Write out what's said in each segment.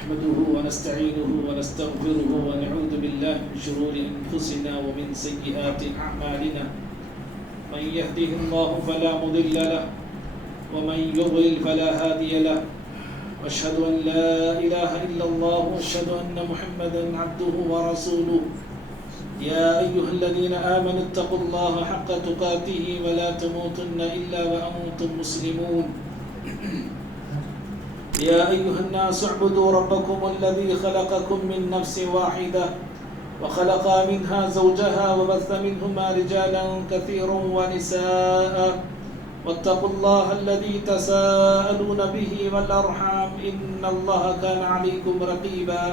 نحمده ونستعينه ونستغفره ونعوذ بالله من شرور أنفسنا ومن سيئات أعمالنا من يهده الله فلا مضل له ومن يضلل فلا هادي له وأشهد أن لا إله إلا الله وأشهد أن محمدا عبده ورسوله يا أيها الذين آمنوا اتقوا الله حق تقاته ولا تموتن إلا وأنتم مسلمون يا أيها الناس اعبدوا ربكم الذي خلقكم من نفس واحدة وخلق منها زوجها وبث منهما رجالا كثيرا ونساء واتقوا الله الذي تساءلون به والأرحام إن الله كان عليكم رقيبا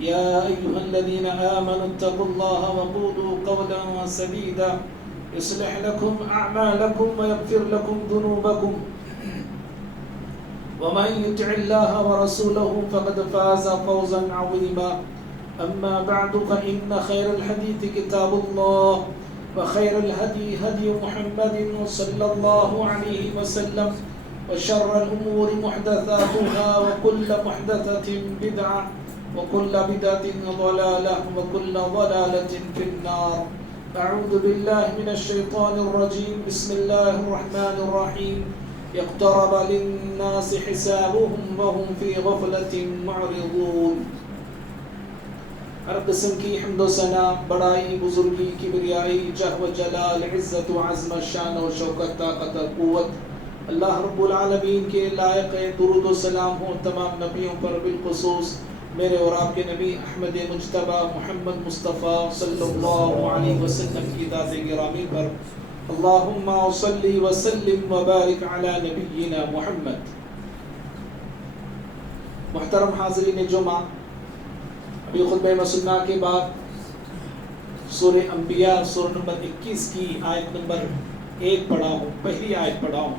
يا أيها الذين آمنوا اتقوا الله وقولوا قولا سديدا يصلح لكم أعمالكم ويغفر لكم ذنوبكم ومن يطع الله ورسوله فقد فاز فوزا عظيما أما بعد فإن خير الحديث كتاب الله وخير الهدي هدي محمد صلى الله عليه وسلم وشر الأمور محدثاتها وكل محدثة بدعة وكل بدعة ضلالة وكل ضلالة في النار. أعوذ بالله من الشيطان الرجيم. بسم الله الرحمن الرحيم. اقترب للناس حسابهم وهم في غفلة معرضون. ہر قسم کی حمد و ثنا، بڑائی، بزرگی، کبریائی، جہ و جلال، عزت و عظمت، شان و شوکت، طاقت و قوت اللہ رب العالمین کے لائق ہے. درود و سلام ہوں تمام نبیوں پر، بالخصوص میرے اور آپ کے نبی احمد مجتبی محمد مصطفیٰ صلی اللہ علیہ وسلم کی ذات گرامی پر. اللہم صلی وسلم وبارک علی نبینا محمد. محترم حاضرین جمعہ، ابھی خطبہ مسنہ کے بعد سورہ انبیاء سورہ نمبر 21 کی آیت نمبر 1 پڑھا ہوں، پہلی آیت پڑھا ہوں.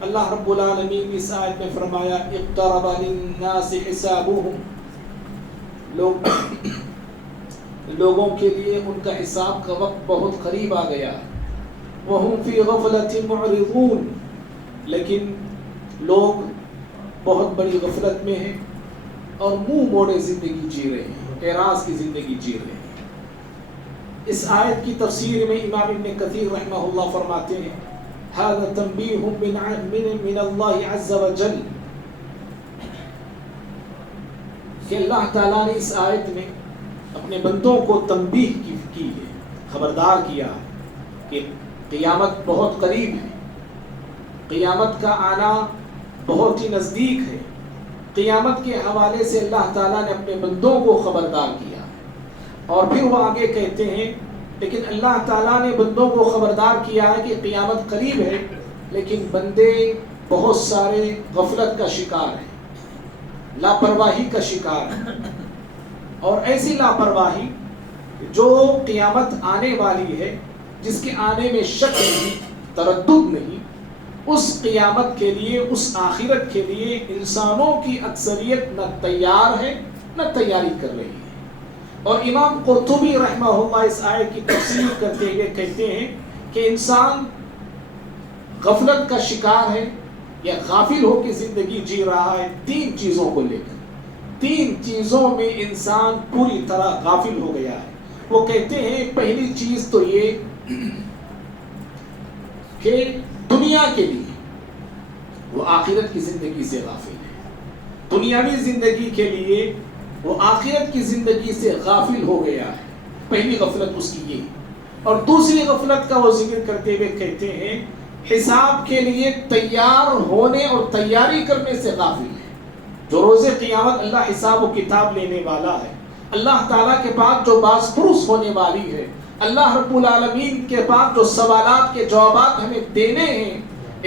اللہ رب العالمین اس آیت میں فرمایا اقترب للناس حسابهم، لوگوں کے لیے ان کا حساب کا وقت بہت قریب آ گیا. وَهُمْ فِي غَفْلَةٍ مُعْرِضُونَ، لیکن لوگ بہت بڑی غفلت میں ہیں اور منہ موڑے زندگی جی رہے ہیں، اعراض کی زندگی جی رہے ہیں. اس آیت کی تفسیر میں امام ابن کثیر رحمہ اللہ فرماتے ہیں هَذَا تَنْبِيهٌ مِّنَ اللَّهِ عَزَّ وَجَلَّ، کہ اللہ تعالیٰ نے اس آیت میں اپنے بندوں کو تنبیہ کی ہے، خبردار کیا ہے کہ قیامت بہت قریب ہے، قیامت کا آنا بہت ہی نزدیک ہے. قیامت کے حوالے سے اللہ تعالیٰ نے اپنے بندوں کو خبردار کیا. اور پھر وہ آگے کہتے ہیں لیکن اللہ تعالیٰ نے بندوں کو خبردار کیا ہے کہ قیامت قریب ہے، لیکن بندے بہت سارے غفلت کا شکار ہیں، لاپرواہی کا شکار ہیں. اور ایسی لاپرواہی جو قیامت آنے والی ہے، جس کے آنے میں شک نہیں، تردد نہیں، اس قیامت کے لیے، اس آخرت کے لیے انسانوں کی اکثریت نہ تیار ہے نہ تیاری کر رہی ہے. اور امام قرطبی رحمہ اللہ اس آیت کی تفسیر کرتے ہوئے کہتے ہیں کہ انسان غفلت کا شکار ہے یا غافل ہو کے زندگی جی رہا ہے 3 چیزوں کو لے کر. 3 چیزوں میں انسان پوری طرح غافل ہو گیا ہے. وہ کہتے ہیں پہلی چیز تو یہ کہ دنیا کے لیے وہ آخرت کی زندگی سے غافل ہے. دنیاوی زندگی کے لیے وہ آخرت کی زندگی سے غافل ہو گیا ہے. پہلی غفلت اس کی یہ. اور دوسری غفلت کا وہ ذکر کرتے ہوئے کہتے ہیں حساب کے لیے تیار ہونے اور تیاری کرنے سے غافل ہے. جو روز قیامت اللہ حساب و کتاب لینے والا ہے، اللہ تعالیٰ کے پاس جو باز پرس ہونے والی ہے، اللہ رب العالمین کے پاس جو سوالات کے جوابات ہمیں دینے ہیں،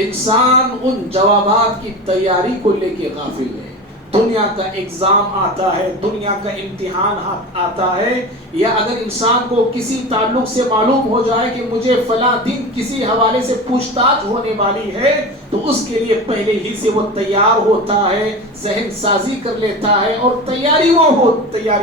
انسان ان جوابات کی تیاری کو لے کے غافل ہے. دنیا کا ایگزام آتا ہے، دنیا کا امتحان آتا ہے، یا اگر انسان کو کسی تعلق سے معلوم ہو جائے کہ مجھے فلاں دن کسی حوالے سے پوچھ تاچھ ہونے والی ہے، تو اس کے لیے پہلے ہی سے وہ تیار ہوتا ہے، ذہن سازی کر لیتا ہے اور تیاری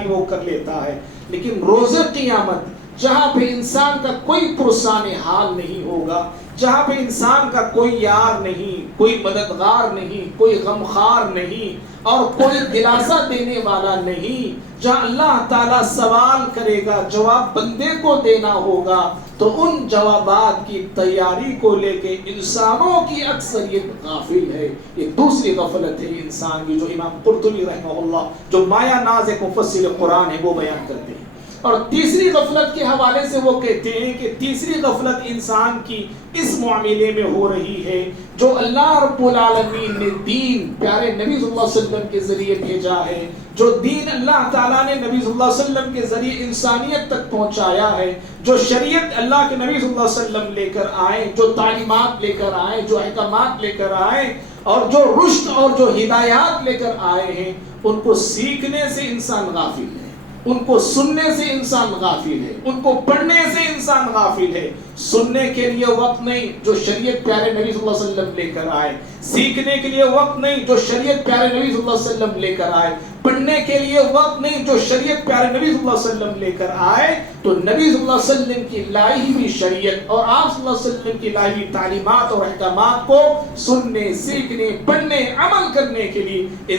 وہ کر لیتا ہے. لیکن روز قیامت جہاں پہ انسان کا کوئی پرسان حال نہیں ہوگا، جہاں پہ انسان کا کوئی یار نہیں، کوئی مددگار نہیں، کوئی غمخوار نہیں اور کوئی دلاسا دینے والا نہیں، جہاں اللہ تعالیٰ سوال کرے گا جواب بندے کو دینا ہوگا، تو ان جوابات کی تیاری کو لے کے انسانوں کی اکثریت غافل ہے۔ یہ دوسری غفلت ہے انسان کی، جو امام قرطبی رحمہ اللہ جو مایا ناز ایک مفسر قرآن ہے وہ بیان کرتے ہیں۔ اور تیسری غفلت کے حوالے سے وہ کہتے ہیں کہ تیسری غفلت انسان کی اس معاملے میں ہو رہی ہے جو اللہ رب العالمین نے دین پیارے نبی صلی اللہ علیہ وسلم کے ذریعے بھیجا ہے، جو دین اللہ تعالیٰ نے نبی صلی اللہ علیہ وسلم کے ذریعے انسانیت تک پہنچایا ہے، جو شریعت اللہ کے نبی صلی اللہ علیہ وسلم لے کر آئے، جو تعلیمات لے کر آئے، جو احکامات لے کر آئے اور جو رشد اور جو ہدایات لے کر آئے ہیں، ان کو سیکھنے سے انسان غافل ہے، ان کو سننے سے انسان غافل ہے، ان کو پڑھنے سے انسان غافل ہے۔ سننے کے لیے وقت نہیں جو شریعت پیارے نبی صلی اللہ علیہ وسلم لے کر آئے، سیکھنے کے لیے وقت نہیں جو شریعت پیارے نبی صلی اللہ علیہ وسلم لے کر آئے، پڑھنے کے لیے وقت نہیں جو شریعت پیارے نبی صلی اللہ علیہ وسلم لے کر آئے۔ تو نبی صلی اللہ علیہ وسلم کی لائی ہوئی شریعت اور آپ صلی اللہ علیہ وسلم کی لائی ہوئی تعلیمات اور احکامات کو سننے، سیکھنے، پڑھنے، عمل کرنے کے لیے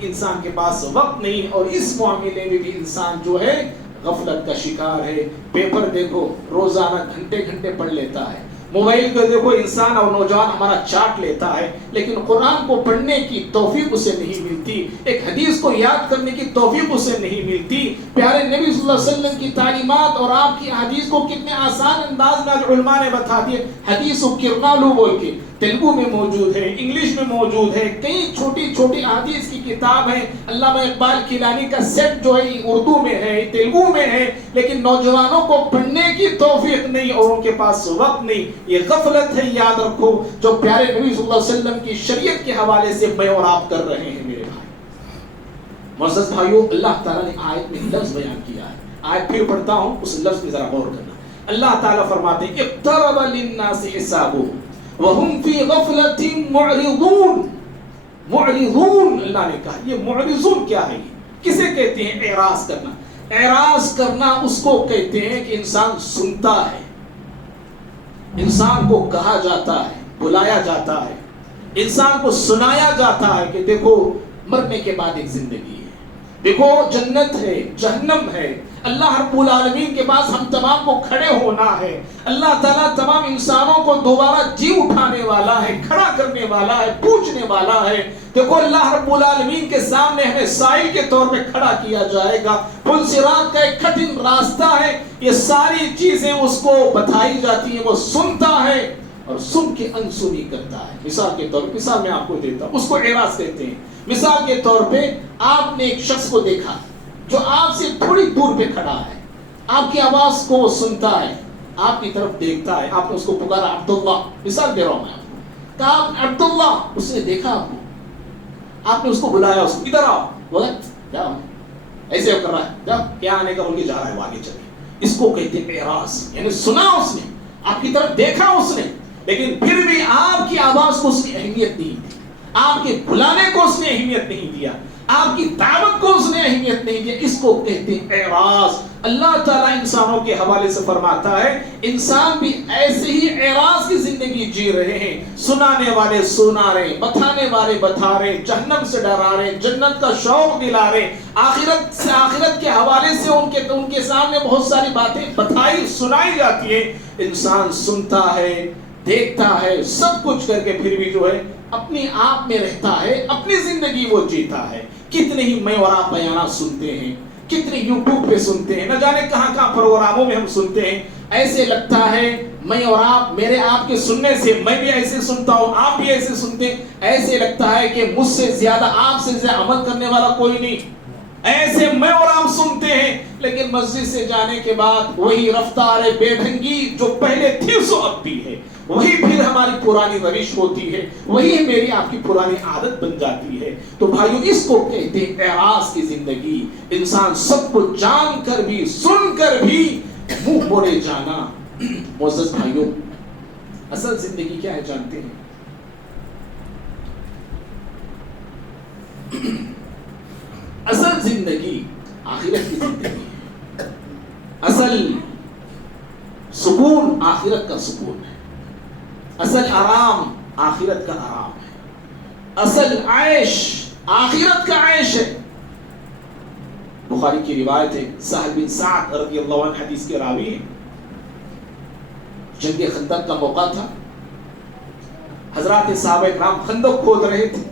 انسان کے پاس وقت نہیں، اور اس معاملے میں بھی انسان جو ہے غفلت کا شکار ہے۔ پیپر دیکھو روزانہ گھنٹے گھنٹے پڑھ لیتا ہے، موبائل کو دیکھو انسان اور نوجوان ہمارا چاٹ لیتا ہے، لیکن قرآن کو پڑھنے کی توفیق اسے نہیں ملتی، ایک حدیث کو یاد کرنے کی توفیق اسے نہیں ملتی۔ پیارے نبی صلی اللہ علیہ وسلم کی تعلیمات اور آپ کی حدیث کو کتنے آسان انداز میں علماء نے بتا دیے۔ حدیث و کرنالو بول کے تیلگو میں موجود ہے، انگلش میں موجود ہے، کئی چھوٹی چھوٹی حدیث کی کتاب ہے، علامہ اقبال کیلانی کا سیٹ جو ہے اردو میں ہے، تیلگو میں ہے، لیکن نوجوانوں کو پڑھنے کی توفیق نہیں اور ان کے پاس وقت نہیں۔ یہ غفلت ہے، یاد رکھو، جو پیارے نبی صلی اللہ علیہ وسلم کی شریعت کے حوالے سے میں اور آپ کر رہے ہیں میرے بھائی۔ معزز بھائیو، اللہ تعالیٰ نے آیت میں لفظ بیان کیا ہے، آیت پھر پڑھتا ہوں، اس لفظ میں ذرا غور کرنا۔ اللہ تعالیٰ فرماتے ہیں اقترب للناس حسابهم وهم في غفلة معرضون۔ معرضون اللہ نے کہا، یہ معرضون کیا ہے؟ کسے کہتے ہیں اعراض کرنا؟ اعراض کرنا اس کو کہتے ہیں کہ انسان سنتا ہے، انسان کو کہا جاتا ہے، بلایا جاتا ہے، انسان کو سنایا جاتا ہے کہ دیکھو مرنے کے بعد ایک زندگی ہے، دیکھو جنت ہے، جہنم ہے، اللہ رب العالمین کے پاس ہم تمام کو کھڑے ہونا ہے، اللہ تعالیٰ تمام انسانوں کو دوبارہ جی اٹھانے والا ہے، کھڑا کرنے والا ہے، پوچھنے والا ہے۔ دیکھو اللہ رب العالمین کے سامنے ہمیں سائل کے طور پہ کھڑا کیا جائے گا، پل صراط کا ایک کٹھن راستہ ہے، یہ ساری چیزیں اس کو بتائی جاتی ہیں، وہ سنتا ہے اور سن کے انسنی کرتا ہے۔ مثال کے طور پہ، مثال میں آپ کو دیتا ہوں، اس کو اعراض کہتے ہیں۔ مثال کے طور پہ آپ نے ایک شخص کو دیکھا جو آپ سے تھوڑی دور پہ کھڑا ہے، آپ کی آواز کو وہ سنتا ہے، آپ کی طرف دیکھتا ہے، آپ نے اس کو پکارا عبداللہ، مثال دے رہا ہوں میں آپ کو، کہا عبداللہ، اس نے دیکھا آپ نے اس کو بلایا، اس کو ادھر آؤ، بولا جاؤ، ایسے کر رہا ہے، جاؤ، کیا آنے کا بول کے جا رہا ہے، وہ آگے چلے۔ اس کو کہتے ہیں اعراض، یعنی سنا اس نے، آپ کی طرف دیکھا اس نے، لیکن پھر بھی آپ کی آواز کو اس نے اہمیت نہیں دی، آپ کے بلانے کو اس نے اہمیت نہیں دیا، آپ کی دعوت کو اس نے اہمیت نہیں دیا۔ اس کو کہتے ہیں اعراض۔ اللہ تعالیٰ انسانوں کے حوالے سے فرماتا ہے انسان بھی ایسے ہی اعراض کی زندگی جی رہے ہیں، سنانے والے سنا رہے، بتانے والے بتا رہے، جہنم سے ڈرا رہے، جنت کا شوق دلا رہے، آخرت کے حوالے سے ان کے سامنے بہت ساری باتیں بتائی سنائی جاتی ہیں، انسان سنتا ہے، دیکھتا ہے، سب کچھ کر کے پھر بھی جو ہے اپنی آپ میں رہتا ہے، اپنی زندگی وہ جیتا ہے۔ کتنے ہی میں اور آپ بیانات سنتے ہیں، کتنے یوٹیوب پہ سنتے ہیں، نہ جانے کہاں کہاں پروگراموں میں ہم سنتے ہیں، ایسے لگتا ہے میں اور آپ، میرے آپ کے سننے سے میں بھی ایسے سنتا ہوں، آپ بھی ایسے سنتے ہیں، ایسے لگتا ہے کہ مجھ سے زیادہ، آپ سے زیادہ عمل کرنے والا کوئی نہیں، ایسے میں اور آپ سنتے ہیں، لیکن مسجد سے جانے کے بعد وہی رفتار بے ڈھنگی جو پہلے تھی سو اب بھی ہے، وہی پھر ہماری پرانی روش ہوتی ہے، وہی میری آپ کی پرانی عادت بن جاتی ہے۔ تو بھائیو، اس کو کہتے ہیں اعراض کی زندگی، انسان سب کو جان کر بھی، سن کر بھی منہ موڑے جانا۔ معزز بھائیو، اصل زندگی کیا ہے جانتے ہیں؟ اصل زندگی آخرت کی زندگی ہے، اصل سکون آخرت کا سکون ہے۔ اصل آرام آخرت کا آرام ہے، اصل عیش آخرت کا عیش ہے۔ بخاری کی روایت ہے، سہل بن سعد رضی اللہ عنہ حدیث کے راوی ہیں، جنگ خندق کا موقع تھا، حضرات صحابہ کرام خندق کھود رہے تھے،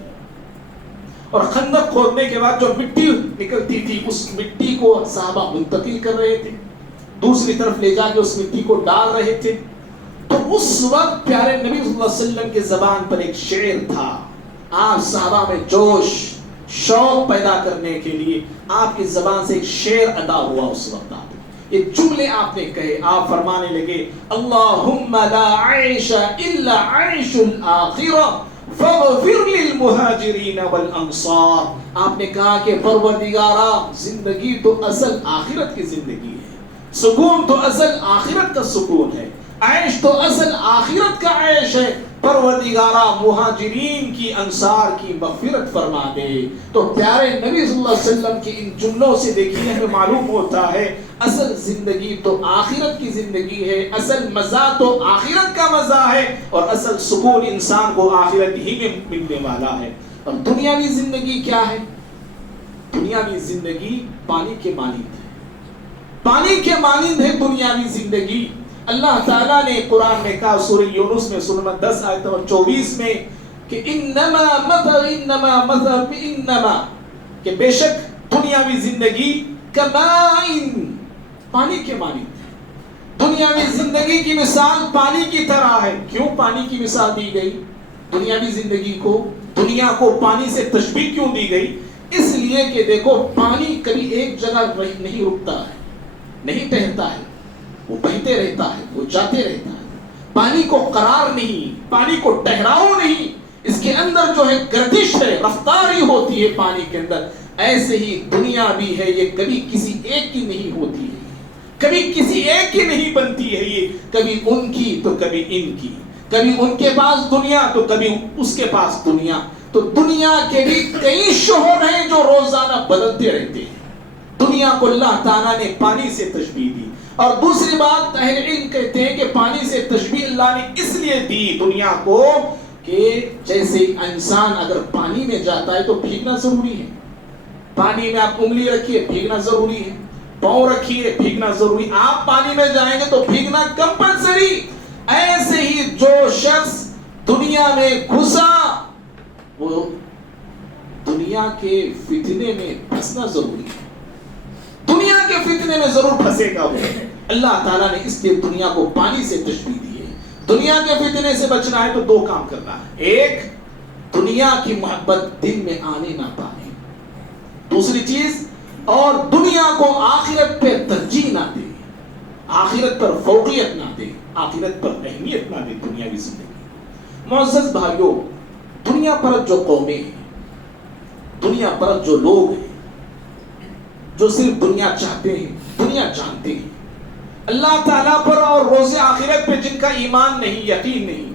اور خندق کھودنے کے بعد جو مٹی نکلتی تھی اس مٹی کو صحابہ منتقل کر رہے تھے، دوسری طرف لے جا کے اس مٹی کو ڈال رہے تھے۔ تو اس وقت پیارے نبی صلی اللہ علیہ وسلم کے زبان پر ایک شعر تھا، آپ صحابہ میں جوش شوق پیدا کرنے کے لیے آپ کی زبان سے ایک شعر ادا ہوا۔ اس وقت آپ یہ جملے آپ نے کہے، آپ فرمانے لگے اللہم لا عیش الا عیش الآخرہ فاغفر للمہاجرین والانصار۔ آپ نے کہا کہ پروردگارا، زندگی تو اصل آخرت کی زندگی ہے، سکون تو اصل آخرت کا سکون ہے، عیش تو اصل آخرت کا عیش ہے، پروردگارا مہاجرین کی انصار کی مغفرت فرما دے۔ تو پیارے نبی صلی اللہ علیہ وسلم کی ان جملوں سے دیکھیے ہمیں معلوم ہوتا ہے اصل زندگی تو آخرت کی زندگی ہے، اصل مزہ تو آخرت کا مزہ ہے، اور اصل سکون انسان کو آخرت ہی میں ملنے والا ہے۔ اور دنیاوی زندگی کیا ہے؟ دنیاوی زندگی پانی کے مانند ہے، پانی کے مانند ہے دنیاوی زندگی۔ اللہ تعالیٰ نے قرآن میں کہا سورہ یونس میں سورہ 10 آیت 24 میں کہ انما کہ بے شک دنیاوی زندگی کمائن، پانی کے مانند ہے۔ دنیاوی زندگی کی مثال پانی کی طرح ہے۔ کیوں پانی کی مثال دی گئی؟ دنیاوی زندگی کو، دنیا کو پانی سے تشبیہ کیوں دی گئی؟ اس لیے کہ دیکھو پانی کبھی ایک جگہ نہیں رکتا ہے، نہیں ٹہرتا ہے، وہ بہتے رہتا ہے، وہ جاتے رہتا ہے۔ پانی کو قرار نہیں، پانی کو ٹہراؤ نہیں، اس کے اندر جو ہے گردش ہے، رفتار ہی ہوتی ہے پانی کے اندر۔ ایسے ہی دنیا بھی ہے، یہ کبھی کسی ایک کی نہیں ہوتی ہے، کبھی کسی ایک کی نہیں بنتی ہے، یہ کبھی ان کی تو کبھی ان کی، کبھی ان کے پاس دنیا تو کبھی اس کے پاس دنیا۔ تو دنیا کے بھی کئی شوہر ہیں جو روزانہ بدلتے رہتے ہیں۔ دنیا کو اللہ تعالیٰ نے پانی سے تشبیہ دی۔ اور دوسری بات اہل علم کہتے ہیں کہ پانی سے تشبیہ اللہ نے اس لیے دی دنیا کو کہ جیسے انسان اگر پانی میں جاتا ہے تو بھیگنا ضروری ہے، پانی میں آپ انگلی رکھیے بھیگنا ضروری ہے، پاؤں رکھیے بھیگنا ضروری، آپ پانی میں جائیں گے تو بھیگنا کمپلسری۔ ایسے ہی جو شخص دنیا میں گھسا وہ دنیا کے فتنے میں پھنسنا ضروری ہے، دنیا کے فتنے میں ضرور پھنسے گا وہ۔ اللہ تعالیٰ نے اس لیے دنیا کو پانی سے تشبیہ دی ہے۔ دنیا کے فتنے سے بچنا ہے تو دو کام کرنا ہے، ایک دنیا کی محبت دل میں آنے نہ پائے، دوسری چیز اور دنیا کو آخرت پہ ترجیح نہ دے، آخرت پر فوقیت نہ دے، آخرت پر اہمیت نہ دے دنیاوی زندگی۔ معزز بھائیوں، دنیا پر جو قومیں ہیں، دنیا پر جو لوگ ہیں جو صرف دنیا چاہتے ہیں، دنیا جانتے ہیں، اللہ تعالیٰ پر اور روز آخرت پہ جن کا ایمان نہیں، یقین نہیں،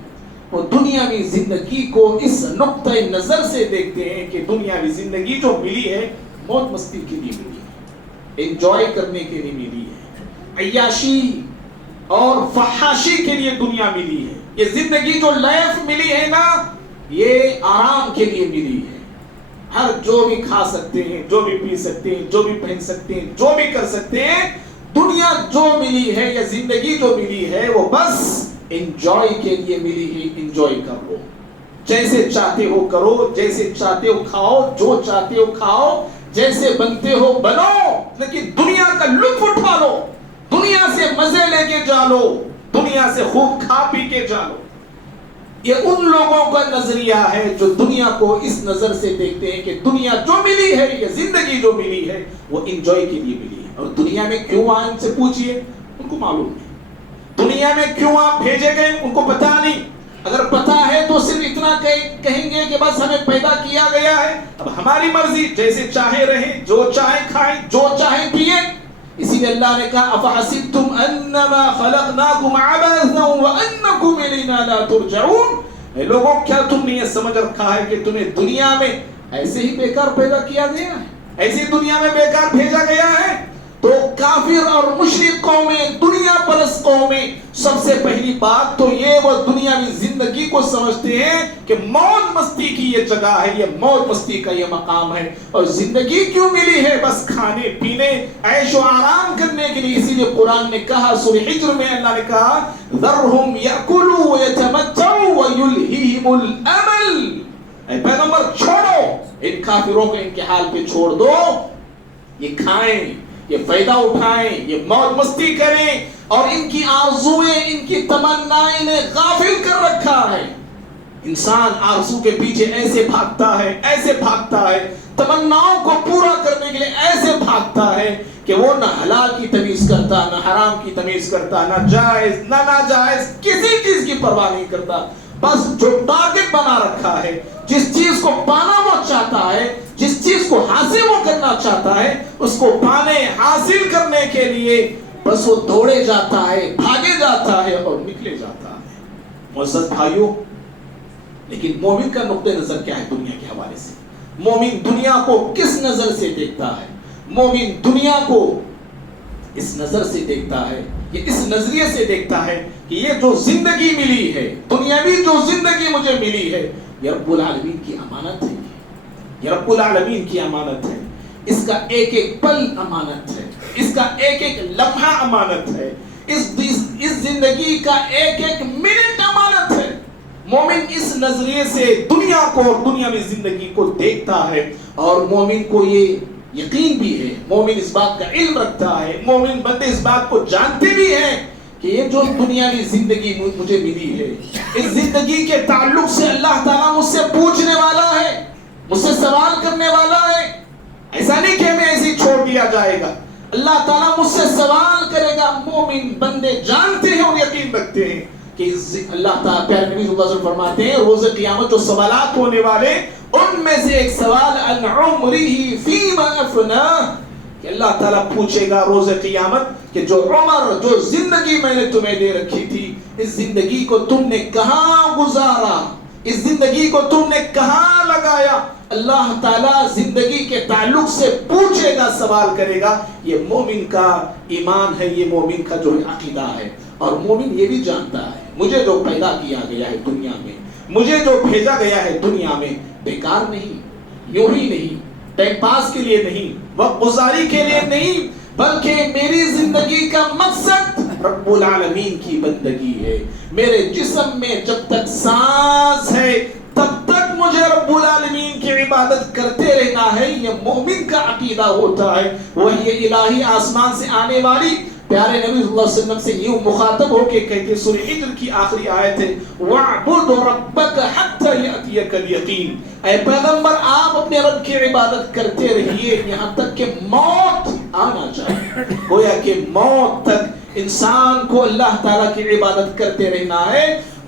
وہ دنیاوی زندگی کو اس نقطۂ نظر سے دیکھتے ہیں کہ دنیاوی زندگی جو ملی ہے موت مستی کے لیے ملی ہے، انجوائے کرنے کے لیے ملی ہے، عیاشی اور فحاشی کے لیے دنیا ملی ہے۔ یہ زندگی جو لائف ملی ہے نا، یہ آرام کے لیے ملی ہے۔ ہر جو بھی کھا سکتے ہیں، جو بھی پی سکتے ہیں، جو بھی پہن سکتے ہیں، جو بھی کر سکتے ہیں، دنیا جو ملی ہے یا زندگی جو ملی ہے وہ بس انجوائے کے لیے ملی ہے۔ انجوائے کر لو، جیسے چاہتے ہو کرو، جیسے چاہتے ہو کھاؤ، جو چاہتے ہو کھاؤ، جیسے بنتے ہو بنو، لیکن دنیا کا لطف اٹھا لو، دنیا سے مزے لے کے جا لو، دنیا سے خوب کھا پی کے جا لو۔ یہ ان لوگوں کا نظریہ ہے جو دنیا کو اس نظر سے دیکھتے ہیں کہ دنیا جو ملی ہے، یہ زندگی جو ملی ہے وہ انجوائے کے لیے ملی ہے۔ اور دنیا میں کیوں آئے ان سے پوچھئے، ان کو معلوم نہیں۔ دنیا میں کیوں آپ بھیجے گئے ان کو پتا نہیں۔ اگر پتا ہے تو صرف اتنا کہیں گے کہ بس ہمیں پیدا کیا گیا ہے، اب ہماری مرضی، جیسے چاہے رہیں، جو چاہے کھائیں، جو چاہے پیئیں۔ اسی لیے اللہ نے کہا افحسبتم انما خلقناکم عبثا وانکم الینا لا ترجعون۔ اے لوگوں، کیا تم نے یہ سمجھ رکھا ہے کہ تمہیں دنیا میں ایسے ہی بیکار پیدا کیا گیا ہے، ایسی دنیا میں بیکار بھیجا گیا ہے؟ تو کافر اور مشرک قومیں، دنیا پرست قومیں، سب سے پہلی بات تو یہ وہ دنیاوی زندگی کو سمجھتے ہیں کہ موج مستی کی یہ جگہ ہے، یہ موج مستی کا یہ مقام ہے، اور زندگی کیوں ملی ہے؟ بس کھانے پینے عیش و آرام کرنے کے لیے۔ اسی لیے قرآن نے کہا، سورہ حجر میں اللہ نے کہا ذرہم یأکلوا ویتمتعوا ویلہیہم الامل، اے پیغمبر چھوڑو ان کافروں کو، ان کے حال پہ چھوڑ دو، یہ کھائیں، یہ فائدہ اٹھائیں، یہ موج مستی کریں، اور ان کی آرزویں، ان کی تمنائیں نے غافل کر رکھا ہے۔ انسان آرزو کے پیچھے ایسے بھاگتا ہے، ایسے بھاگتا ہے، تمناؤں کو پورا کرنے کے لیے ایسے بھاگتا ہے کہ وہ نہ حلال کی تمیز کرتا، نہ حرام کی تمیز کرتا، نہ جائز نہ ناجائز کسی چیز کی پرواہ نہیں کرتا۔ بس جو ٹارگٹ بنا رکھا ہے، جس چیز کو پانا وہ چاہتا ہے، جس چیز کو حاصل وہ کرنا چاہتا ہے، اس کو پانے حاصل کرنے کے لیے بس وہ دوڑے جاتا ہے، بھاگے جاتا ہے اور نکلے جاتا ہے۔ معزز بھائیوں، لیکن مومن کا نقطہ نظر کیا ہے دنیا کے حوالے سے؟ مومن دنیا کو کس نظر سے دیکھتا ہے؟ مومن دنیا کو اس نظر سے دیکھتا ہے، یہ اس نظریے سے دیکھتا ہے کہ یہ جو زندگی ملی ہے، دنیاوی جو زندگی مجھے ملی ہے، یہ رب العالمین کی امانت ہے، یہ رب العالمین کی امانت ہے، اس کا ایک ایک پل امانت ہے، اس کا ایک ایک لمحہ امانت ہے، اس زندگی کا ایک ایک منٹ امانت ہے۔ مومن اس نظریے سے دنیا کو اور دنیاوی زندگی کو دیکھتا ہے، اور مومن کو یہ یقین بھی ہے، مومن اس بات کا علم رکھتا ہے، مومن بندے اس بات کو جانتے بھی ہیں کہ یہ جو دنیاوی زندگی مجھے ملی ہے، اس زندگی کے تعلق سے اللہ تعالیٰ مجھ سے پوچھنے والا ہے، مجھ سے سوال کرنے والا ہے۔ ایسا نہیں کہ ہمیں ایسے ہی چھوڑ دیا جائے گا، اللہ تعالیٰ مجھ سے سوال کرے گا۔ مومن بندے جانتے ہیں اور یقین رکھتے ہیں کہ اللہ تعالیٰ، پیارے نبی صلی اللہ علیہ وسلم فرماتے ہیں روز قیامت جو سوالات ہونے والے، ان میں سے ایک سوال عن عمرہ فیما افناہ، کہ اللہ تعالیٰ پوچھے گا روز قیامت کہ جو عمر، جو زندگی میں نے تمہیں دے رکھی تھی، اس زندگی کو تم نے کہاں گزارا، اس زندگی کو تم نے کہاں لگایا؟ اللہ تعالیٰ زندگی کے تعلق سے پوچھے گا، سوال کرے گا۔ یہ مومن کا ایمان ہے، یہ مومن کا جو عقیدہ ہے۔ اور مومن یہ بھی جانتا ہے مجھے جو پیدا کیا گیا ہے دنیا میں، مجھے جو بھیجا گیا ہے دنیا میں، بیکار نہیں، یوں ہی نہیں، ٹائم پاس کے لیے نہیں، وقت گزاری کے لیے نہیں، بلکہ میری زندگی کا مقصد رب العالمین کی بندگی ہے۔ میرے جسم میں جب تک سانس ہے تب تک مجھے رب العالمین کی عبادت کرتے رہنا ہے، یہ مومن کا عقیدہ ہوتا ہے۔ وحی الہی آسمان سے آنے والی پیارے نبی صلی اللہ علیہ وسلم سے یوں مخاطب ہو کے کہتے، سورہ حجر کی آخری آیت ہے وَاعْبُدْ رَبَّكَ حَتَّى يَأْتِيَكَ الْيَقِينُ، اے پیغمبر آپ اپنے رب کی عبادت کرتے رہیے یہاں تک کہ موت آنا چاہے۔ گویا کہ موت تک انسان کو اللہ تعالیٰ کی عبادت کرتے رہنا ہے،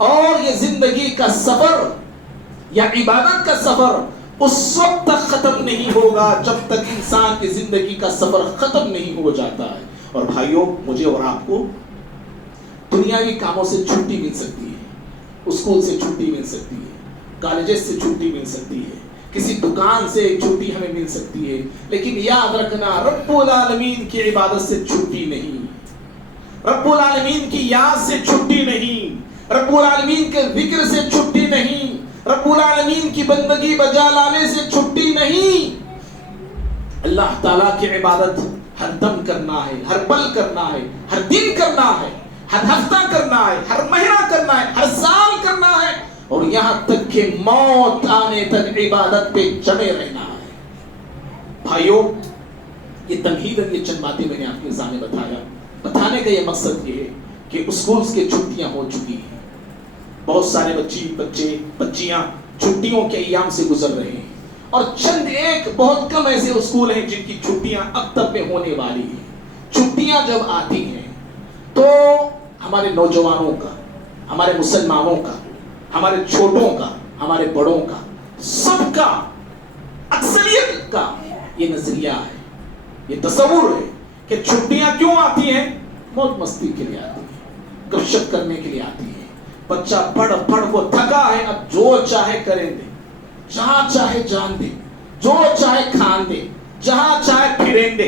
اور یہ زندگی کا سفر یا عبادت کا سفر اس وقت تک ختم نہیں ہوگا جب تک انسان کی زندگی کا سفر ختم نہیں ہو جاتا ہے۔ اور بھائیوں، مجھے اور آپ کو دنیاوی کاموں سے چھٹی مل سکتی ہے، اسکول سے چھٹی مل سکتی ہے، کالجز سے چھٹی مل سکتی ہے، کسی دکان سے چھٹی ہمیں مل سکتی ہے، لیکن یاد رکھنا رب العالمین کی عبادت سے چھٹی نہیں، رب العالمین کی یاد سے چھٹی نہیں، رب العالمین کے ذکر سے چھٹی نہیں، رب العالمین کی بندگی بجا لانے سے چھٹی نہیں۔ اللہ تعالیٰ کی عبادت ہر دم کرنا ہے، ہر پل کرنا ہے، ہر دن کرنا ہے، ہر ہفتہ کرنا ہے، ہر مہینہ کرنا ہے، ہر سال کرنا ہے، اور یہاں تک کہ موت آنے تک عبادت پہ جمے رہنا ہے۔ بھائیوں، یہ تمہیداً یہ چند باتیں میں نے آپ کے سامنے بتانے کا یہ مقصد یہ ہے کہ اسکولز کی چھٹیاں ہو چکی ہیں، بہت سارے بچیاں چھٹیوں کے ایام سے گزر رہے ہیں، اور چند ایک بہت کم ایسے اسکول ہیں جن کی چھٹیاں اکتوبر میں ہونے والی ہیں۔ چھٹیاں جب آتی ہیں تو ہمارے نوجوانوں کا، ہمارے مسلمانوں کا، ہمارے چھوٹوں کا، ہمارے بڑوں کا، سب کا، اکثریت کا یہ نظریہ ہے، یہ تصور ہے کہ چھٹیاں کیوں آتی ہیں؟ موج مستی کے لیے آتی ہیں، گپ شپ کرنے کے لیے آتی ہیں۔ بچہ پڑھ کو تھکا ہے، اب جو چاہے کریں دے، جہاں چاہے جان دے، جو چاہے کھان دے، جہاں چاہے پھریں دے،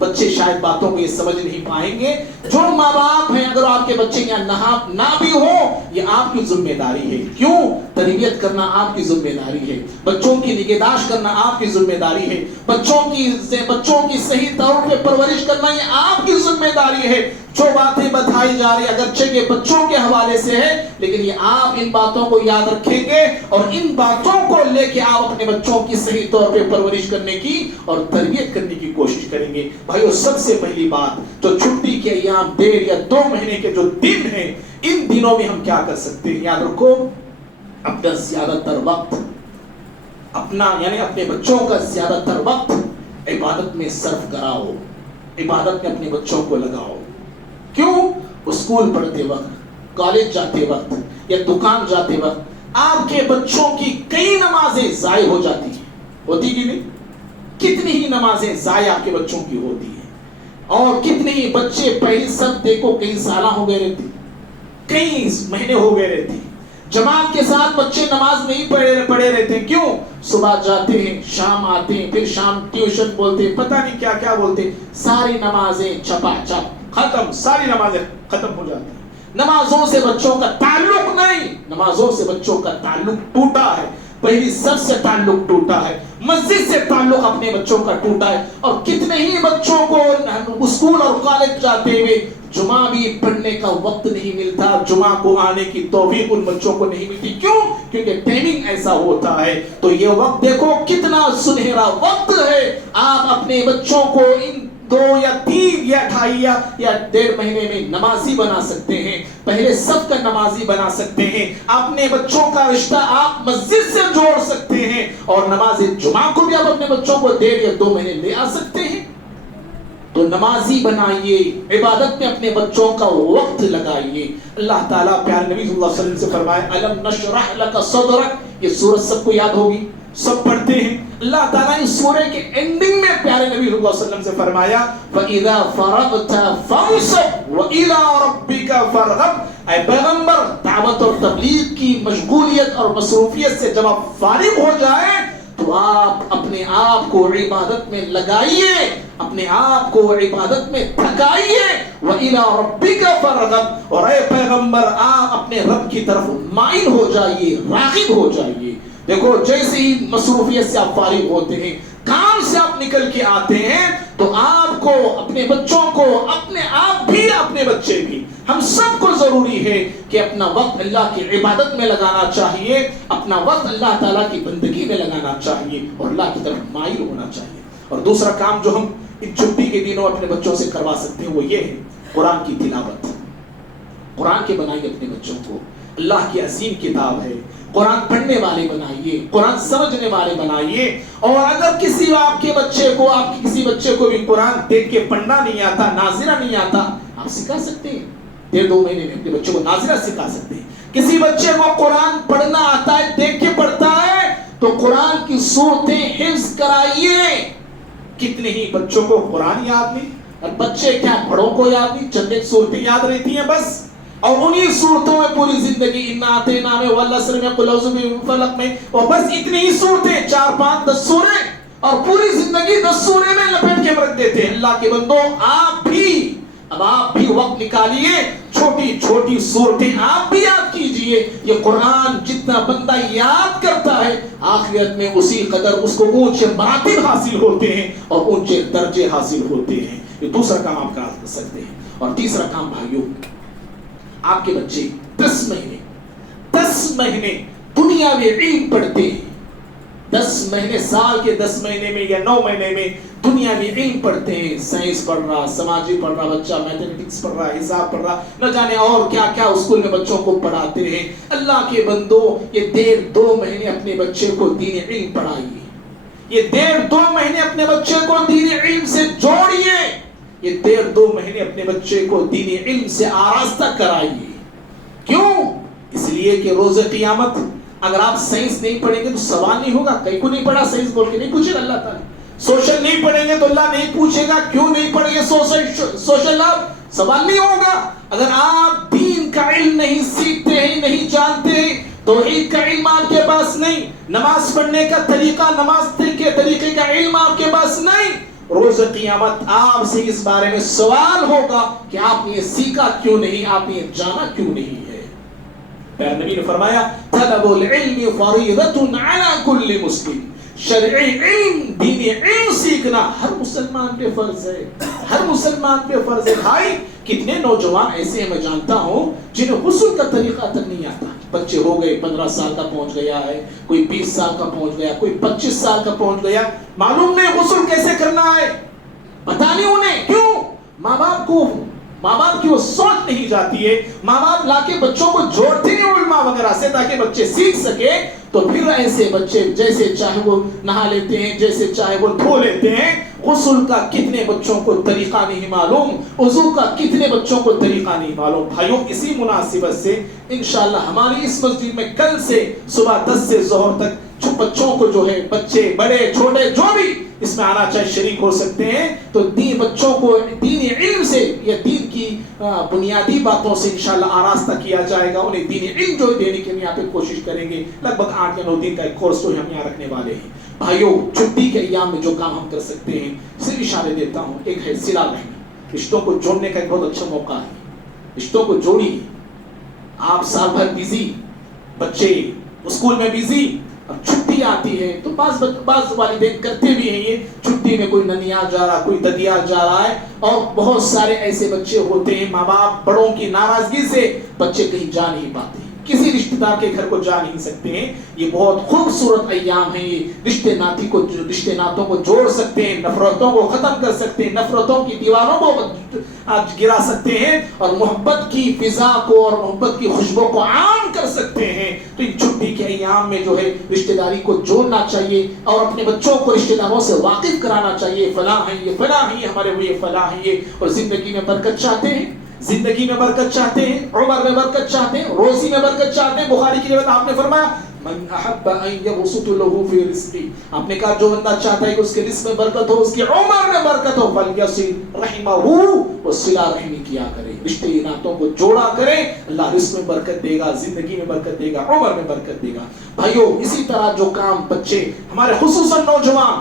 بچے شاید باتوں کو یہ سمجھ نہیں پائیں گے. جو ماں باپ ہیں اگر آپ کے بچے یہاں نہ بھی ہو یہ آپ کی ذمہ داری ہے. کیوں؟ تربیت کرنا آپ کی ذمہ داری ہے, بچوں کی نگہداشت کرنا آپ کی ذمہ داری ہے, بچوں کی صحیح طور پہ پرورش کرنا یہ آپ کی ذمہ داری ہے. جو باتیں بتائی جا رہی اگرچہ یہ بچوں کے حوالے سے ہے لیکن یہ آپ ان باتوں کو یاد رکھیں گے اور ان باتوں کو لے کے آپ اپنے بچوں کی صحیح طور پہ پرورش کرنے کی اور تربیت کرنے کی کوشش کریں گے. بھائیو سب سے پہلی بات جو چھٹی کے ایام 1.5 یا 2 مہینے کے جو دن ہیں ان دنوں میں ہم کیا کر سکتے ہیں؟ یاد رکھو اپنا زیادہ تر وقت اپنے بچوں کا زیادہ تر وقت عبادت میں صرف کراؤ, عبادت میں اپنے بچوں کو لگاؤ. کیوں؟ اسکول پڑھتے وقت, کالج جاتے وقت یا دکان جاتے وقت آپ کے بچوں کی کئی نمازیں ضائع ہو جاتی ہیں, ہوتی کہ نہیں؟ کتنی ہی نمازیں ضائع آپ کے بچوں کی ہوتی ہیں اور کتنے ہی بچے پہلی سب دیکھو کئی سالہ ہو گئے رہتے, کئی مہینے ہو گئے رہتے. جماعت کے ساتھ بچے نماز نہیں پڑھے رہتے. کیوں؟ صبح جاتے ہیں شام آتے ہیں, پھر شام ٹیوشن بولتے ہیں, پتہ نہیں کیا کیا بولتے ہیں, ساری نمازیں چپا چپ ختم, ساری نمازیں ختم ہو جاتی ہیں. نمازوں سے بچوں کا تعلق نہیں, نمازوں سے بچوں کا تعلق ٹوٹا ہے. پہلی سب سے تعلق ٹوٹا ہے, مسجد سے تعلق اپنے بچوں کا ٹوٹا ہے. اور کتنے ہی بچوں کو اسکول اور کالج جاتے ہوئے جمعہ بھی پڑھنے کا وقت نہیں ملتا, جمعہ کو آنے کی توفیق ان بچوں کو نہیں ملتی. کیوں؟ کیونکہ ٹائمنگ ایسا ہوتا ہے. تو یہ وقت دیکھو کتنا سنہرا وقت ہے. آپ اپنے بچوں کو ان 2 یا 3 یا 2.5 یا 1.5 مہینے میں نمازی بنا سکتے ہیں, پہلے سب کا نمازی بنا سکتے ہیں. اپنے بچوں کا رشتہ آپ مسجد سے جوڑ سکتے ہیں اور نماز جمعہ کو بھی آپ اپنے بچوں کو 1.5 یا 2 مہینے لے آ سکتے ہیں. تو نمازی بنائیے, عبادت میں اپنے بچوں کا وقت لگائیے. اللہ تعالیٰ پیارے نبی صلی اللہ علیہ وسلم سے فرمائے الم نشرح لک صدرک, یہ سورت سب کو یاد ہوگی, سب پڑھتے ہیں. اللہ تعالیٰ اس سورے کے اینڈنگ میں پیارے نبی صلی اللہ علیہ وسلم سے فرمایا وَإِذَا فَرَغْتَ فَانْصَبْ وَإِلَىٰ رَبِّكَ فَارْغَب. اے پیغمبر دعوت اور تبلیغ کی مشغولیت اور مصروفیت سے جب آپ فارغ ہو جائیں تو آپ اپنے آپ کو عبادت میں لگائیے, اپنے آپ کو عبادت میں تھکائیے. وَإِلَىٰ رَبِّكَ فَارْغَب, اور اے پیغمبر آپ اپنے رب کی طرف مائل ہو جائیے, راغب ہو جائیے. دیکھو جیسے ہی مصروفیت سے آپ فارغ ہوتے ہیں, کام سے آپ نکل کے آتے ہیں تو آپ کو اپنے بچوں کو, اپنے آپ بھی اپنے بچے بھی, ہم سب کو ضروری ہے کہ اپنا وقت اللہ کی عبادت میں لگانا چاہیے, اپنا وقت اللہ تعالیٰ کی بندگی میں لگانا چاہیے اور اللہ کی طرف مائل ہونا چاہیے. اور دوسرا کام جو ہم ان چھٹی کے دنوں اپنے بچوں سے کروا سکتے ہیں وہ یہ ہے قرآن کی تلاوت. قرآن کے بنائیے اپنے بچوں کو, اللہ کی عظیم کتاب ہے, قرآن پڑھنے والے بنائیے, قرآن سمجھنے والے بنائیے. اور اگر کسی آپ کے کسی بچے کو بھی قرآن دیکھ کے پڑھنا نہیں آتا, ناظرہ نہیں آتا, آپ سکھا سکتے ہیں. 1.5-2 مہینے میں اپنے بچوں کو ناظرہ سکھا سکتے ہیں. کسی بچے کو قرآن پڑھنا آتا ہے, دیکھ کے پڑھتا ہے, تو قرآن کی سورتیں حفظ کرائیے. کتنے ہی بچوں کو قرآن یاد نہیں, اور بچے کیا بڑوں کو یاد نہیں, چند ایک صورتیں یاد رہتی ہیں بس, اور انہی صورتوں میں پوری زندگی اِنَّا أَعْطَيْنَاكَ میں وَالْعَصْرِ میں قُلْ أَعُوذُ بِرَبِّ الْفَلَقِ میں, اور بس اتنی ہی صورتیں, 4-5-10 سوریں, اور پوری زندگی 10 سورے میں لپیٹ کے رکھ دیتے ہیں. اللہ کے بندو آپ بھی وقت نکالیے, چھوٹی چھوٹی صورتیں آپ بھی یاد کیجئے. یہ قرآن جتنا بندہ یاد کرتا ہے آخرت میں اسی قدر اس کو اونچے مراتب حاصل ہوتے ہیں اور اونچے درجے حاصل ہوتے ہیں. یہ دوسرا کام آپ کر سکتے ہیں. اور تیسرا کام بھائیوں, آپ کے بچے 10 مہینے دنیا میں علم پڑھتے ہیں, 10 مہینے, سال کے 10 مہینے میں یا 9 مہینے میں دنیا میں علم پڑھتے ہیں. سائنس پڑھ رہا, سماجی پڑھ رہا بچہ, میتھمیٹکس پڑھ رہا, حساب پڑھ رہا, نہ جانے اور کیا کیا اسکول میں بچوں کو پڑھاتے ہیں. اللہ کے بندو یہ 1.5-2 مہینے اپنے بچے کو دین علم پڑھائیے. یہ 1.5-2 مہینے اپنے بچے کو دین علم سے جوڑیے. یہ 1.5-2 مہینے اپنے بچے کو دینی علم سے آراستہ کرائیے. کیوں؟ اس لیے کہ روز قیامت اگر آپ سائنس نہیں پڑھیں گے تو سوال نہیں ہوگا, کہیں کو نہیں پڑھا سائنس بول کے نہیں پوچھے گا اللہ تعالیٰ. سوشل نہیں پڑھیں گے تو اللہ نہیں پوچھے گا کیوں نہیں پڑھیں گے سوشل, آپ سوال نہیں ہوگا. اگر آپ دین کا علم نہیں سیکھتے ہیں, نہیں جانتے ہیں, توحید کا علم آپ کے پاس نہیں, نماز پڑھنے کا طریقہ, نماز کے طریقے کا علم آپ کے پاس نہیں, روز قیامت آپ سے اس بارے میں سوال ہوگا کہ آپ نے یہ سیکھا کیوں نہیں, آپ نے یہ جانا کیوں نہیں ہے. پیارے نبی نے فرمایا طلب العلم فریضۃ علی کل مسلم, شرعی علم, دینی علم سیکھنا ہر مسلمان پہ فرض ہے, ہر مسلمان پہ فرض ہے. بھائی کتنے نوجوان ایسے ہیں میں جانتا ہوں جنہیں غسل کا طریقہ تک نہیں آتا. بچے ہو گئے 15 سال کا پہنچ گیا ہے, کوئی 20 سال کا پہنچ گیا, کوئی 25 سال کا پہنچ گیا, معلوم نہیں غسل کیسے کرنا ہے, پتہ نہیں انہیں. کیوں؟ ماں باپ کی وہ سوچ نہیں جاتی ہے. ماں باپ لا کے بچوں کو جوڑتے ہیں علماء وغیرہ سے تاکہ بچے سیکھ سکے. تو پھر ایسے بچے جیسے چاہے وہ نہا لیتے ہیں, جیسے چاہے وہ دھو لیتے ہیں. غسل کا کتنے بچوں کو طریقہ نہیں معلوم, وضو کا کتنے بچوں کو طریقہ نہیں معلوم. بھائیوں اسی مناسبت سے انشاءاللہ ہماری اس مسجد میں کل سے صبح 10 سے ظہر تک بچوں کو جو ہے, بچے بڑے چھوٹے جو بھی اس میں آنا چاہے شریک ہو سکتے ہیں. تو بچوں کو دینی علم سے یا دین کی بنیادی باتوں سے انشاءاللہ آراستہ کیا جائے گا. انہیں دینی علم جو دینے کی ہم یہاں پہ کوشش کریں گے. لگ بھگ 8 یا 9 دن کا ایک کورس جو ہم یہاں رکھنے والے ہیں. بھائیوں چھٹی کے ایام میں جو کام ہم کر سکتے ہیں صرف اشارے دیتا ہوں. ایک ہے صلہ رحمی, رشتوں کو جوڑنے کا ایک بہت اچھا موقع ہے. رشتوں کو جوڑی. آپ سال بھر بیزی, بچے اسکول میں بیزی, اب چھٹی آتی ہے تو بعض والدین کرتے بھی ہیں یہ, چھٹی میں کوئی ننیال جا رہا, کوئی ددیال جا رہا ہے, اور بہت سارے ایسے بچے ہوتے ہیں ماں باپ بڑوں کی ناراضگی سے بچے کہیں جا نہیں پاتے, کسی رشتہ دار کے گھر کو جا نہیں سکتے ہیں. یہ بہت خوبصورت ایام ہیں, یہ رشتے ناتوں کو جوڑ سکتے ہیں, نفرتوں کو ختم کر سکتے ہیں, نفرتوں کی دیواروں کو گرا سکتے ہیں, اور محبت کی فضا کو اور محبت کی خوشبو کو عام کر سکتے ہیں. تو ان چھٹی کے ایام میں جو ہے رشتہ داری کو جوڑنا چاہیے اور اپنے بچوں کو رشتہ داروں سے واقف کرانا چاہیے. فلاں ہیں یہ, فلاں ہیں یہ, ہمارے وہ یہ فلاں ہیں یہ. اور زندگی میں برکت چاہتے ہیں, زندگی میں برکت چاہتے ہیں, عمر میں برکت چاہتے ہیں, روزی میں برکت چاہتے ہیں. بخاری کی روایت آپ نے فرمایا من احب ان یبسط له فی رزقه, آپ نے کہا جو بندہ چاہتا ہے کہ اس کے رزق میں برکت ہو, اس کی عمر میں برکت ہو, فلیصل رحمہ, وہ صلہ رحمی کیا کرے, رشتے ناتوں کو جوڑا کرے. اللہ رزق میں برکت دے گا, زندگی میں برکت دے گا, عمر میں برکت دے گا. بھائیو اسی طرح جو کام بچے ہمارے خصوصاً نوجوان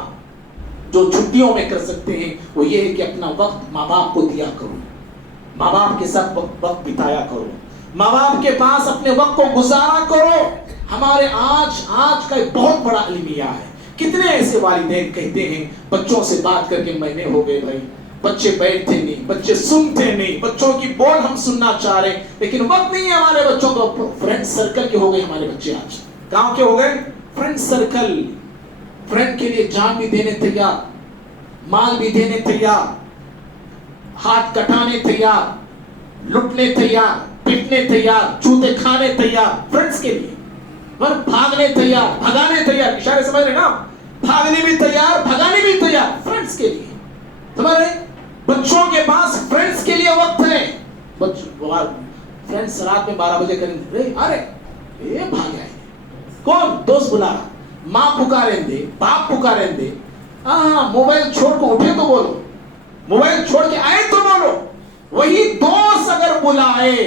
جو چھٹیوں میں کر سکتے ہیں وہ یہ ہے کہ اپنا وقت ماں باپ کو دیا کرو, ماں باپ کے ساتھ وقت بتایا کرو, ماں باپ کے پاس اپنے وقت کو گزارا کرو. ہمارے آج کا ایک بہت بڑا المیہ ہے. کتنے ایسے والدین کہتے ہیں بچوں سے بات کر کے مہینے ہو گئے بھائی, بچے بیٹھتے نہیں, بچے سنتے نہیں, بچوں کی بول ہم سننا چاہ رہے ہیں لیکن وقت نہیں ہے ہمارے بچوں کو. فرینڈ سرکل کے ہو گئے ہمارے بچے, آج گاؤں کے ہو گئے فرینڈ سرکل, فرینڈ کے لیے جان بھی دینے تیار, مال بھی دینے تیار, ہاتھ کٹانے تیار, لٹنے تیار, پیٹنے تیار, چوتے کھانے تیار فرینڈس کے لیے, اور بھاگنے تیار, بھگانے تیار. اشارے سمجھ رہے نا, بھاگنے بھی تیار, بھگانے بھی تیار فرینڈس کے لیے. سمجھ رہے, بچوں کے پاس فرینڈس کے لیے وقت ہے. فرینڈس رات میں 12 بجے کریں گے, ارے یہ بھاگ آئے, کون دوست بلا رہا, ماں پکاریں دے, باپ پکاریں دے, ہاں موبائل چھوڑ کو اٹھے تو بولو, موبائل چھوڑ کے آئے تو بولو. وہی دوست اگر بلائے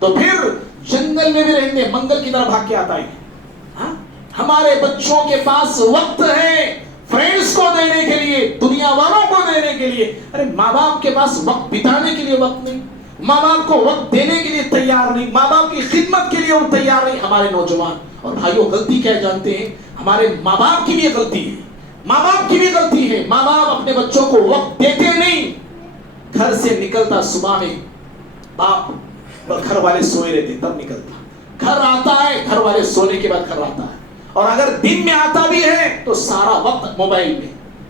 تو پھر جنگل میں بھی رہیں گے, منگل کی طرح بھاگ کے آتا ہے. ہمارے بچوں کے پاس وقت ہے فرینڈز کو دینے کے لیے, دنیا والوں کو دینے کے لیے. ارے ماں باپ کے پاس وقت بتانے کے لیے وقت نہیں, ماں باپ کو وقت دینے کے لیے تیار نہیں, ماں باپ کی خدمت کے لیے وہ تیار نہیں. ہمارے نوجوان اور بھائیوں غلطی کیا جانتے ہیں, ہمارے ماں باپ کی بھی غلطی ہے, ماں باپ کی بھی غلطی ہے. ماں باپ اپنے بچوں کو وقت دیتے نہیں. گھر سے نکلتا صبح میں باپ, گھر والے سوئے رہتے تب نکلتا, گھر آتا ہے گھر والے سونے کے بعد گھر آتا ہے, اور اگر دن میں آتا بھی ہے تو سارا وقت موبائل میں,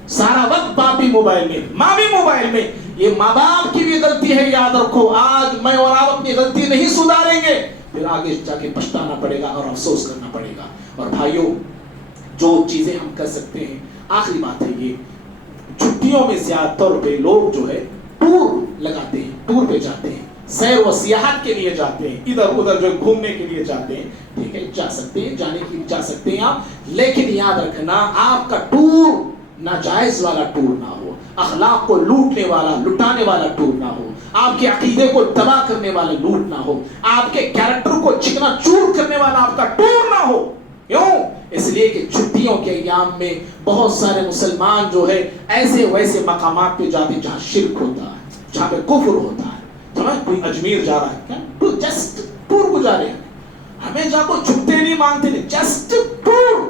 سارا وقت باپ بھی موبائل میں, ماں بھی موبائل میں. یہ ماں باپ کی بھی غلطی ہے, یاد رکھو. آج میں اور آپ اپنی غلطی نہیں سدھاریں گے پھر آگے جا کے پچھتانا پڑے گا اور افسوس کرنا پڑے گا. اور بھائیوں جو چیزیں ہم کر سکتے ہیں, آخری بات ہے یہ, چھٹیوں میں زیادہ طور پہ لوگ جو ہے ٹور لگاتے ہیں, ٹور پہ جاتے ہیں, سیر و سیاحت کے لیے جاتے ہیں, ادھر ادھر جو گھومنے کے لیے جاتے ہیں. ٹھیک ہے, جا سکتے ہیں, جانے کی جا سکتے ہیں آپ, لیکن یاد رکھنا آپ کا ٹور ناجائز والا ٹور نہ ہو, اخلاق کو لوٹنے والا, لٹانے والا ٹور نہ ہو, آپ کے عقیدے کو تباہ کرنے والا لوٹ نہ ہو, آپ کے کیریکٹر کو چکنا چور کرنے والا آپ کا ٹور نہ ہو. کیوں؟ اس لیے کہ چھٹیوں کے ایام میں بہت سارے مسلمان جو ہے ایسے ویسے مقامات پہ جاتے جہاں شرک ہوتا ہے, جہاں پہ کفر ہوتا ہے. سمجھ, کوئی اجمیر جا رہا ہے کیا, تو جسٹ ٹور کو جا رہے ہیں, ہمیں جا کو چھٹے نہیں مانتے نہیں, جسٹ ٹور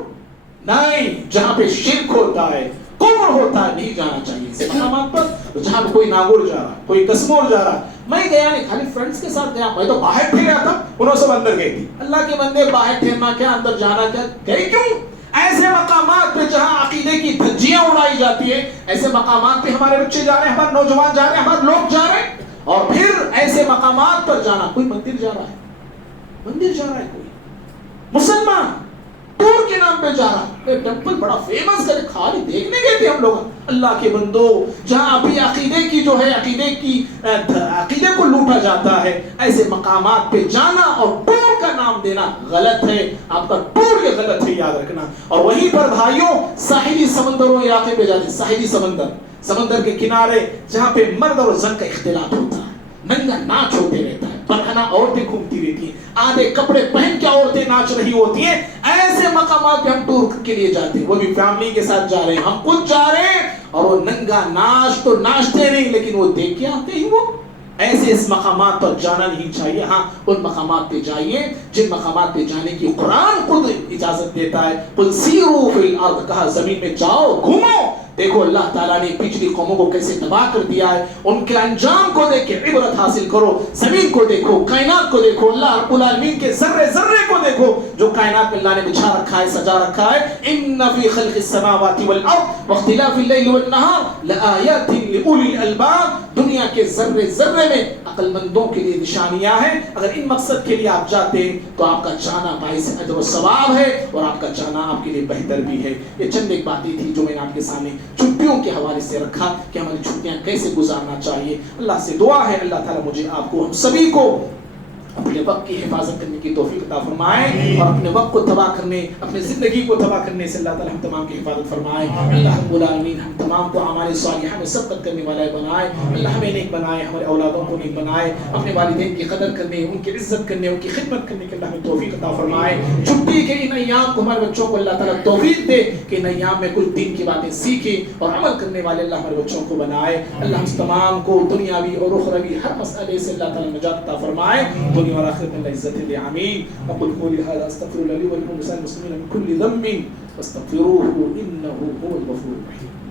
نہیں, جہاں پہ شرک ہوتا ہے کفر ہوتا ہے نہیں جانا چاہیے اس مقامات پر. جہاں پہ کوئی ناگور جا رہا ہے, کوئی کسمور جا رہا ہے, میں گیا نہیں, خالی فرینڈس کے ساتھ گیا, میں تو باہر پھر رہا تھا, انہوں سب اندر گئی تھی. اللہ کے بندے باہر پھرنا کیا, اندر جانا کیا, گئی کیوں؟ ایسے مقامات پہ جہاں عقیدے کی دھجیاں اڑائی جاتی ہے, ایسے مقامات پہ ہمارے بچے جا رہے ہیں, ہمارے نوجوان جا رہے ہیں, ہمارے لوگ جا رہے ہیں. اور پھر ایسے مقامات پر جانا, کوئی مندر جا رہا ہے, مندر جا رہا ہے کوئی مسلمان, ٹور کے نام پہ جا رہا ہے, ٹیمپل بڑا فیمس کرے, خالی دیکھنے گئے تھے ہم لوگ. اللہ کے بندو, جہاں ابھی عقیدے کی جو ہے عقیدے کو لوٹا جاتا ہے, ایسے مقامات پہ جانا اور ٹور کا نام دینا غلط ہے. آپ کا ٹور یہ غلط ہے, یاد رکھنا. اور وہیں پر بھائیوں ساحلی سمندروں علاقے پہ جاتے, ساحلی سمندر کے کنارے جہاں پہ مرد اور زن کا اختلاط ہوتا ہے, ننگا ناچ ہوتے رہتا ہے, برہنہ عورتیں گھومتی رہتی ہیں, آدھے کپڑے پہن کے عورتیں ناچ رہی ہوتی ہیں. ایسے مقامات پہ ہم ٹور کے لیے جاتے ہیں, وہ بھی فیملی کے ساتھ جا رہے ہیں, ہم خود جا رہے ہیں, اور وہ ننگا ناچ تو ناچتے نہیں لیکن وہ دیکھ کے آتے ہیں. وہ ایسے اس مقامات پر جانا نہیں چاہیے. ہاں ان مقامات پہ جائیے جن مقامات پہ جانے کی قرآن خود اجازت دیتا ہے. قل سیروا فی الارض, کہا زمین میں جاؤ گھومو. دیکھو اللہ تعالیٰ نے پچھلی قوموں کو کیسے تباہ کر دیا ہے, ان کے انجام کو دیکھ کے عبرت حاصل کرو. زمین کو دیکھو, کائنات کو دیکھو, اللہ رب العالمین کے ذرے ذرے کو دیکھو جو کائنات میں اللہ نے بچھا رکھا ہے, سجا رکھا ہے. ان فی خلق السماوات والارض واختلاف اللیل والنہار لآیات لأولی الالباب, دنیا کے ذرے ذرے میں عقل مندوں کے لیے نشانیاں ہیں. اگر ان مقصد کے لیے آپ جاتے ہیں تو آپ کا جانا باعث اجر و ثواب ہے, اور آپ کا جانا آپ کے لیے بہتر بھی ہے. یہ چند ایک باتیں تھی جو میں نے آپ کے سامنے چھٹیوں کے حوالے سے رکھا کہ ہماری چھٹیاں کیسے گزارنا چاہیے. اللہ سے دعا ہے اللہ تعالیٰ مجھے آپ کو ہم سبھی کو اپنے وقت کی حفاظت کرنے کی توفیق عطا فرمائے, اور اپنے وقت کو تباہ کرنے, اپنے زندگی کو تباہ کرنے سے اللہ تعالیٰ ہم تمام کی حفاظت فرمائے. اللہ رب العالمین ہم تمام کو اعمال صالحہ میں سبقت کرنے والا بنائے. اللہ ہمیں نیک بنائے, ہمارے اولادوں کو نیک بنائے, اپنے والدین کی قدر کرنے, ان کی عزت کرنے, ان کی خدمت کرنے کے اللہ ہمیں توفیق عطا فرمائے. چھٹی کے ان ایام کو ہمارے بچوں کو اللہ تعالیٰ توفیق دے کہ ان ایام میں کچھ دین کی باتیں سیکھیں اور عمل کرنے والے اللہ ہمارے بچوں کو بنائے. اللہ ہم تمام کو دنیاوی اور اخروی ہر مسئلے سے اللہ تعالیٰ نجات عطا فرمائے, دنیا اور آخرت میں عزت دے. آمین. اقول قولي هذا استغفر الله لي ولكم ولسائر المسلمين من كل ذنب واستغفروه انه هو الغفور الرحيم.